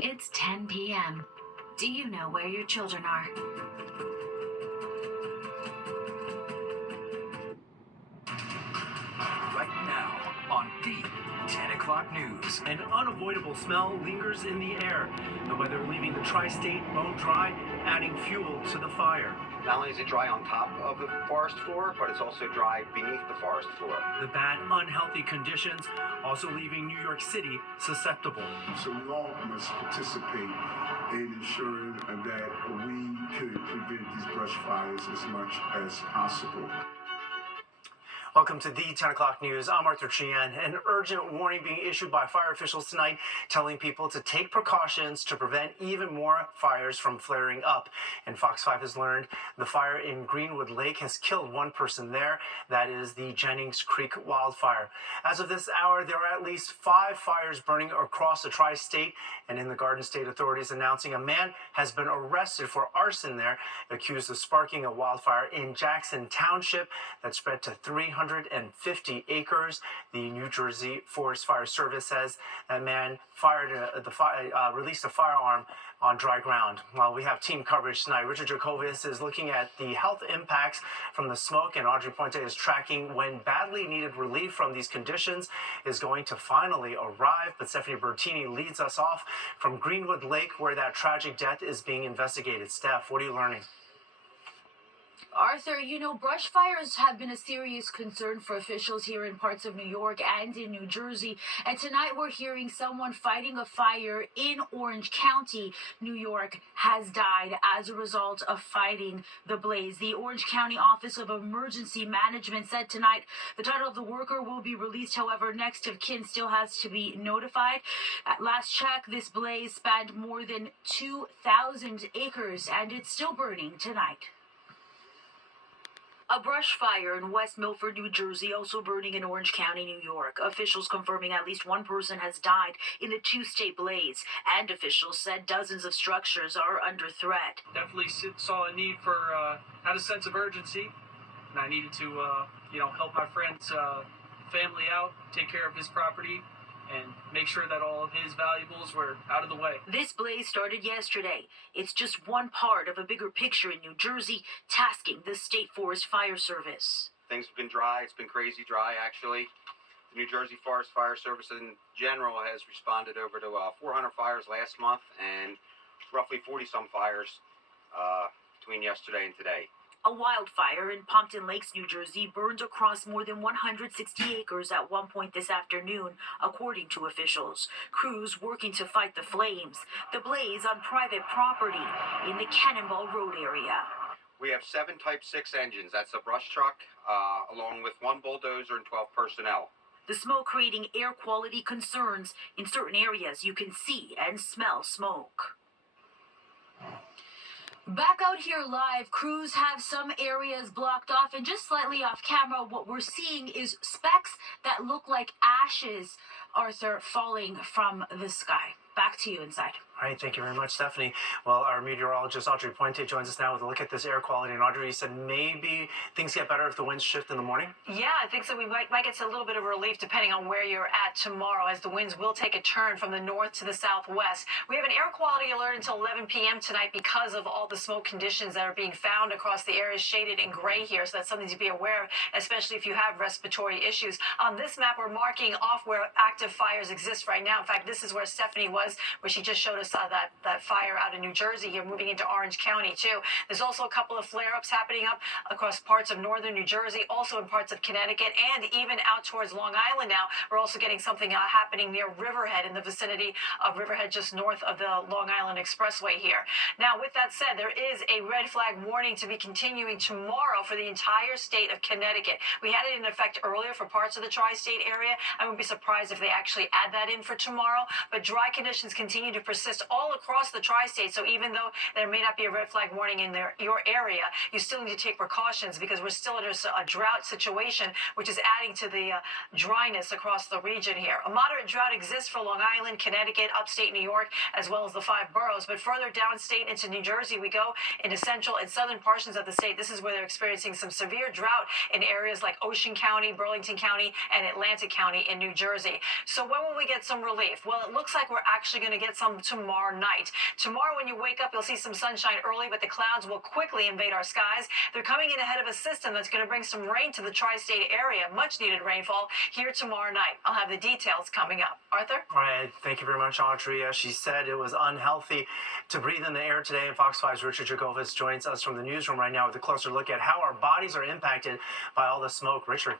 It's 10 p.m. Do you know where your children are? Right now on the 10 o'clock news. An unavoidable smell lingers in the air. The weather leaving the tri-state bone dry, adding fuel to the fire. Not only is it dry on top of the forest floor, but it's also dry beneath the forest floor. The bad, unhealthy conditions also leaving New York City susceptible. So we all must participate in ensuring that we could prevent these brush fires as much as possible. Welcome to the 10 o'clock news. I'm Arthur Chien. An urgent warning being issued by fire officials tonight telling people to take precautions to prevent even more fires from flaring up. And Fox 5 has learned the fire in Greenwood Lake has killed one person there. That is the Jennings Creek wildfire. As of this hour, there are at least 5 fires burning across the tri-state, and in the Garden State authorities announcing a man has been arrested for arson there, accused of sparking a wildfire in Jackson Township that spread to 350 acres. The New Jersey Forest Fire Service says that man released a firearm on dry ground. Well, we have team coverage tonight. Richard Jacobus is looking at the health impacts from the smoke, and Audrey Puente is tracking when badly needed relief from these conditions is going to finally arrive. But Stephanie Bertini leads us off from Greenwood Lake, where that tragic death is being investigated. Steph, what are you learning? Arthur, brush fires have been a serious concern for officials here in parts of New York and in New Jersey. And tonight we're hearing someone fighting a fire in Orange County, New York, has died as a result of fighting the blaze. The Orange County Office of Emergency Management said tonight the title of the worker will be released. However, next of kin still has to be notified. At last check, this blaze spanned more than 2,000 acres, and it's still burning tonight. A brush fire in West Milford, New Jersey, also burning in Orange County, New York. Officials confirming at least one person has died in the two-state blaze, and officials said dozens of structures are under threat. Definitely saw a need for, had a sense of urgency, and I needed to, help my friend's family out, take care of his property, and make sure that all of his valuables were out of the way. This blaze started yesterday. It's just one part of a bigger picture in New Jersey, tasking the State Forest Fire Service. Things have been dry. It's been crazy dry, actually. The New Jersey Forest Fire Service in general has responded over to 400 fires last month and roughly 40-some fires between yesterday and today. A wildfire in Pompton Lakes, New Jersey, burned across more than 160 acres at one point this afternoon, according to officials. Crews working to fight the flames. The blaze on private property in the Cannonball Road area. We have 7 Type 6 engines. That's a brush truck, along with 1 bulldozer and 12 personnel. The smoke creating air quality concerns. In certain areas, you can see and smell smoke. Back out here live, crews have some areas blocked off, and just slightly off camera, what we're seeing is specks that look like ashes, Arthur, falling from the sky. Back to you inside. All right, thank you very much, Stephanie. Well, our meteorologist, Audrey Puente, joins us now with a look at this air quality. And Audrey, you said maybe things get better if the winds shift in the morning? Yeah, I think so. We might get a little bit of relief depending on where you're at tomorrow, as the winds will take a turn from the north to the southwest. We have an air quality alert until 11 p.m. tonight because of all the smoke conditions that are being found across the area, shaded in gray here. So that's something to be aware of, especially if you have respiratory issues. On this map, we're marking off where active fires exist right now. In fact, this is where Stephanie was, where she just showed us that fire out in New Jersey here, moving into Orange County too. There's also a couple of flare-ups happening up across parts of northern New Jersey, also in parts of Connecticut, and even out towards Long Island now. We're also getting something happening near Riverhead, in the vicinity of Riverhead, just north of the Long Island Expressway here. Now, with that said, there is a red flag warning to be continuing tomorrow for the entire state of Connecticut. We had it in effect earlier for parts of the tri-state area. I wouldn't be surprised if they actually add that in for tomorrow, but dry conditions continue to persist all across the tri-state. So even though there may not be a red flag warning in your area, you still need to take precautions because we're still under a drought situation, which is adding to the dryness across the region here. A moderate drought exists for Long Island, Connecticut, upstate New York, as well as the 5 boroughs. But further downstate into New Jersey we go, into central and southern portions of the state. This is where they're experiencing some severe drought in areas like Ocean County, Burlington County, and Atlantic County in New Jersey. So when will we get some relief? Well, it looks like we're actually actually going to get some tomorrow night. Tomorrow, when you wake up, you'll see some sunshine early, but the clouds will quickly invade our skies. They're coming in ahead of a system that's going to bring some rain to the tri-state area. Much needed rainfall here tomorrow night. I'll have the details coming up. Arthur? All right, thank you very much, Audrey. She said it was unhealthy to breathe in the air today, and Fox 5's Richard Jacobus joins us from the newsroom right now with a closer look at how our bodies are impacted by all the smoke. Richard.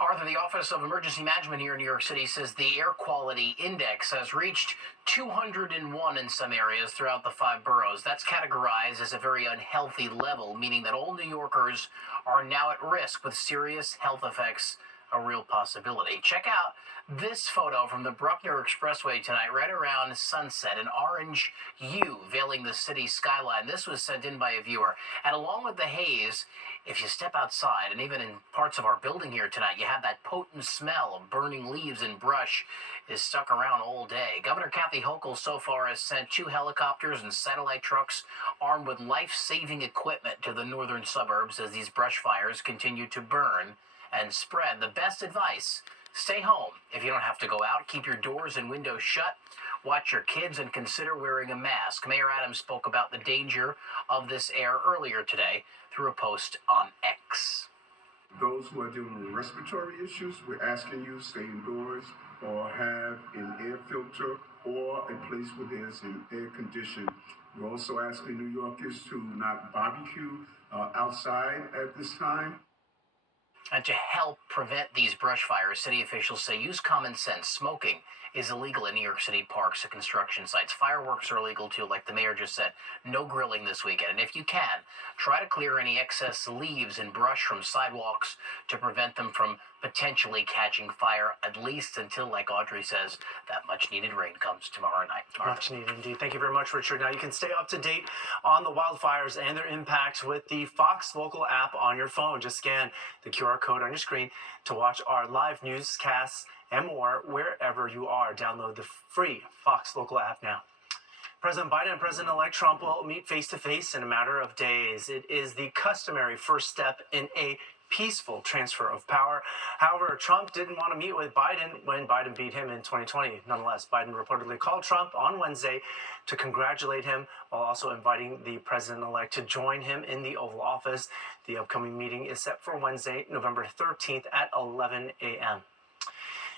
Arthur, the Office of Emergency Management here in New York City says the air quality index has reached 201 in some areas throughout the 5 boroughs. That's categorized as a very unhealthy level, meaning that all New Yorkers are now at risk with serious health effects, a real possibility. Check out this photo from the Bruckner Expressway tonight, right around sunset, an orange U veiling the city skyline. This was sent in by a viewer. And along with the haze, if you step outside, and even in parts of our building here tonight, you have that potent smell of burning leaves and brush is stuck around all day. Governor Kathy Hochul so far has sent 2 helicopters and satellite trucks armed with life-saving equipment to the northern suburbs as these brush fires continue to burn and spread. The best advice: stay home if you don't have to go out. Keep your doors and windows shut. Watch your kids and consider wearing a mask. Mayor Adams spoke about the danger of this air earlier today through a post on X. Those who are dealing with respiratory issues, we're asking you to stay indoors or have an air filter or a place where there's an air condition. We're also asking New Yorkers to not barbecue outside at this time. And to help prevent these brush fires, city officials say use common sense. Smoking is illegal in New York City parks and construction sites. Fireworks are illegal too, like the mayor just said. No grilling this weekend. And if you can, try to clear any excess leaves and brush from sidewalks to prevent them from potentially catching fire, at least until, like Audrey says, that much-needed rain comes tomorrow night. Much needed indeed. Thank you very much, Richard. Now you can stay up to date on the wildfires and their impacts with the Fox Local app on your phone. Just scan the QR code on your screen to watch our live newscasts and more wherever you are. Download the free Fox Local app now. President Biden and President-elect Trump will meet face-to-face in a matter of days. It is the customary first step in a peaceful transfer of power. However, Trump didn't want to meet with Biden when Biden beat him in 2020. Nonetheless, Biden reportedly called Trump on Wednesday to congratulate him while also inviting the president-elect to join him in the Oval Office. The upcoming meeting is set for Wednesday, November 13th at 11 a.m.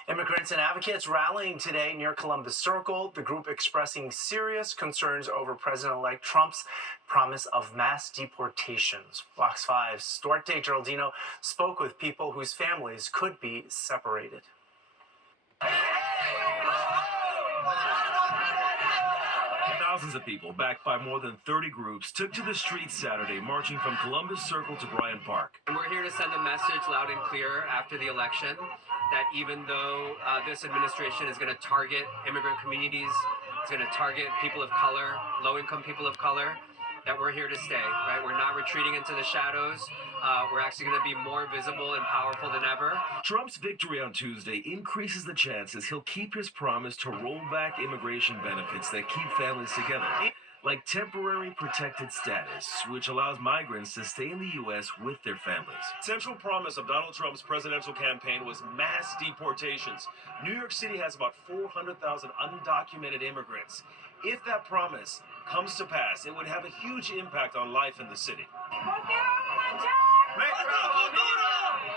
Immigrants and advocates rallying today near Columbus Circle, the group expressing serious concerns over President-elect Trump's promise of mass deportations. Fox 5's Duarte Geraldino spoke with people whose families could be separated. Thousands of people, backed by more than 30 groups, took to the streets Saturday, marching from Columbus Circle to Bryant Park. And we're here to send a message loud and clear after the election that even though this administration is going to target immigrant communities, it's going to target people of color, low-income people of color, that we're here to stay, right? We're not retreating into the shadows. We're actually going to be more visible and powerful than ever. Trump's victory on Tuesday increases the chances he'll keep his promise to roll back immigration benefits that keep families together, like temporary protected status, which allows migrants to stay in the U.S. with their families. Central promise of Donald Trump's presidential campaign was mass deportations. New York City has about 400,000 undocumented immigrants. If that promise comes to pass, it would have a huge impact on life in the city.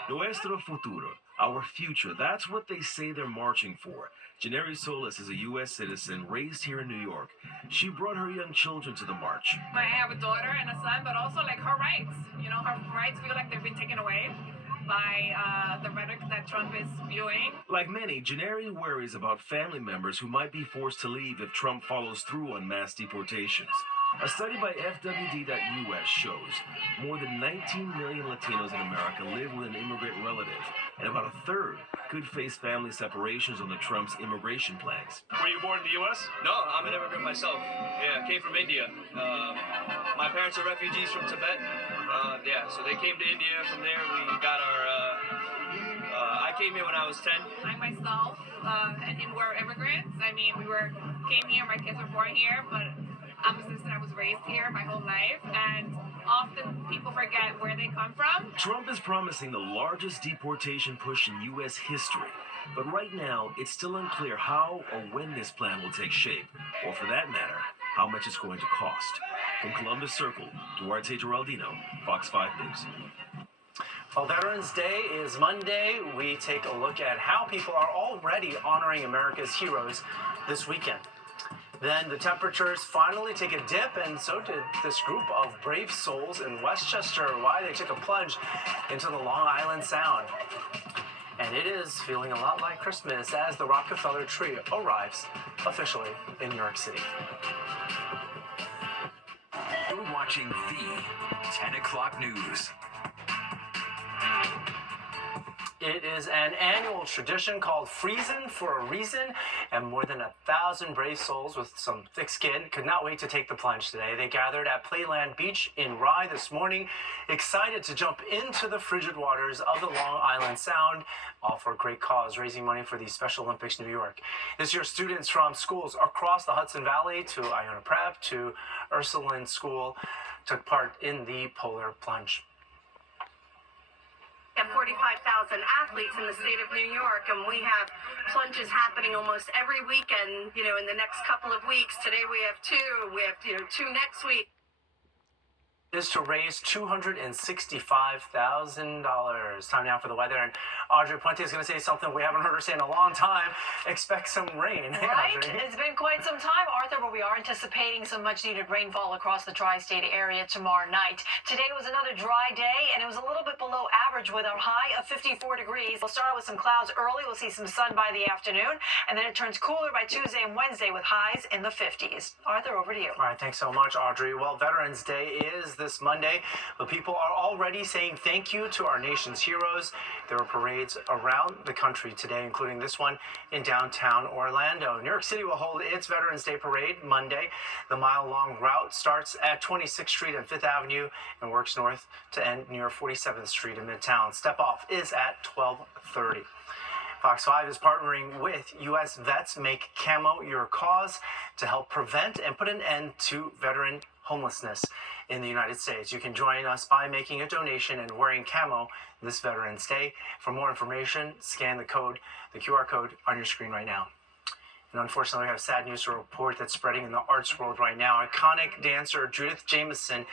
Nuestro futuro, our future. That's what they say they're marching for. Janeri Solis is a U.S. citizen raised here in New York. She brought her young children to the march. I have a daughter and a son, but also like her rights. You know, her rights feel like they've been taken away by the rhetoric that Trump is spewing. Like many, Janeri worries about family members who might be forced to leave if Trump follows through on mass deportations. A study by FWD.US shows more than 19 million Latinos in America live with an immigrant relative, and about a third could face family separations under Trump's immigration plans. Were you born in the U.S.? No, I'm an immigrant myself. Yeah, came from India. My parents are refugees from Tibet. So they came to India. From there, we got our. I came here when I was 10. I myself and him were immigrants. I mean, came here. My kids were born here, but I'm a citizen. I was raised here my whole life, and often people forget where they come from. Trump is promising the largest deportation push in U.S. history. But right now, it's still unclear how or when this plan will take shape, or for that matter, how much it's going to cost. From Columbus Circle, Duarte Geraldino, Fox 5 News. Well, Veterans Day is Monday. We take a look at how people are already honoring America's heroes this weekend. Then the temperatures finally take a dip, and so did this group of brave souls in Westchester. Why they took a plunge into the Long Island Sound. And it is feeling a lot like Christmas as the Rockefeller tree arrives officially in New York City. You're watching the 10 o'clock news. It is an annual tradition called Freezin' for a reason, and more than 1,000 brave souls with some thick skin could not wait to take the plunge today. They gathered at Playland Beach in Rye this morning, excited to jump into the frigid waters of the Long Island Sound, all for a great cause, raising money for the Special Olympics New York. This year, students from schools across the Hudson Valley to Iona Prep to Ursuline School took part in the polar plunge. We have 45,000 athletes in the state of New York, and we have plunges happening almost every weekend, in the next couple of weeks. Today we have two. We have, two next week. Is to raise $265,000. Time now for the weather, and Audrey Puente is going to say something we haven't heard her say in a long time. Expect some rain. Right? Audrey. It's been quite some time, Arthur, but we are anticipating some much-needed rainfall across the tri-state area tomorrow night. Today was another dry day, and it was a little bit below average with a high of 54 degrees. We'll start out with some clouds early. We'll see some sun by the afternoon, and then it turns cooler by Tuesday and Wednesday with highs in the 50s. Arthur, over to you. All right, thanks so much, Audrey. Well, Veterans Day is this Monday, but people are already saying thank you to our nation's heroes. There are parades around the country today, including this one in downtown Orlando. New York City will hold its Veterans Day parade Monday. The mile-long route starts at 26th Street and 5th Avenue and works north to end near 47th Street in Midtown. Step off is at 12:30. Fox 5 is partnering with U.S. Vets Make Camo Your Cause to help prevent and put an end to veteran homelessness in the United States. You can join us by making a donation and wearing camo this Veterans Day. For more information, scan the QR code on your screen right now. And unfortunately, we have sad news to report that's spreading in the arts world right now. Iconic dancer Judith Jamison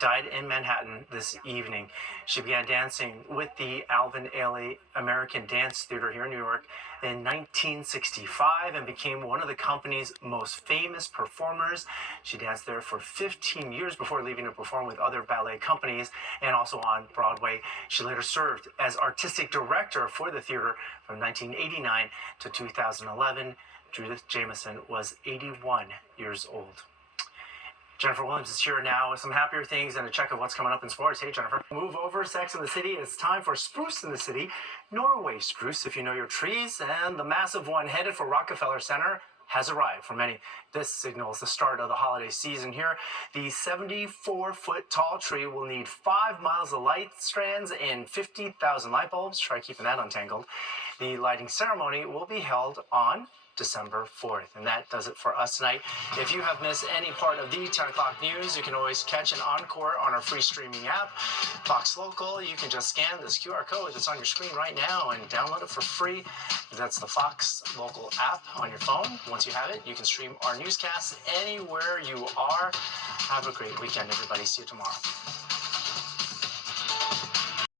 died in Manhattan this evening. She began dancing with the Alvin Ailey American Dance Theater here in New York in 1965 and became one of the company's most famous performers. She danced there for 15 years before leaving to perform with other ballet companies and also on Broadway. She later served as artistic director for the theater from 1989 to 2011. Judith Jamison was 81 years old. Jennifer Williams is here now with some happier things and a check of what's coming up in sports. Hey, Jennifer. Move over, Sex in the City. It's time for Spruce in the City. Norway spruce, if you know your trees. And the massive one headed for Rockefeller Center has arrived for many. This signals the start of the holiday season here. The 74-foot tall tree will need 5 miles of light strands and 50,000 light bulbs. Try keeping that untangled. The lighting ceremony will be held on December 4th. And that does it for us tonight. If you have missed any part of the 10 o'clock news, you can always catch an encore on our free streaming app, Fox Local. You can just scan this QR code that's on your screen right now and download it for free. That's the Fox Local app on your phone. Once you have it, you can stream our newscasts anywhere you are. Have a great weekend, everybody. See you tomorrow.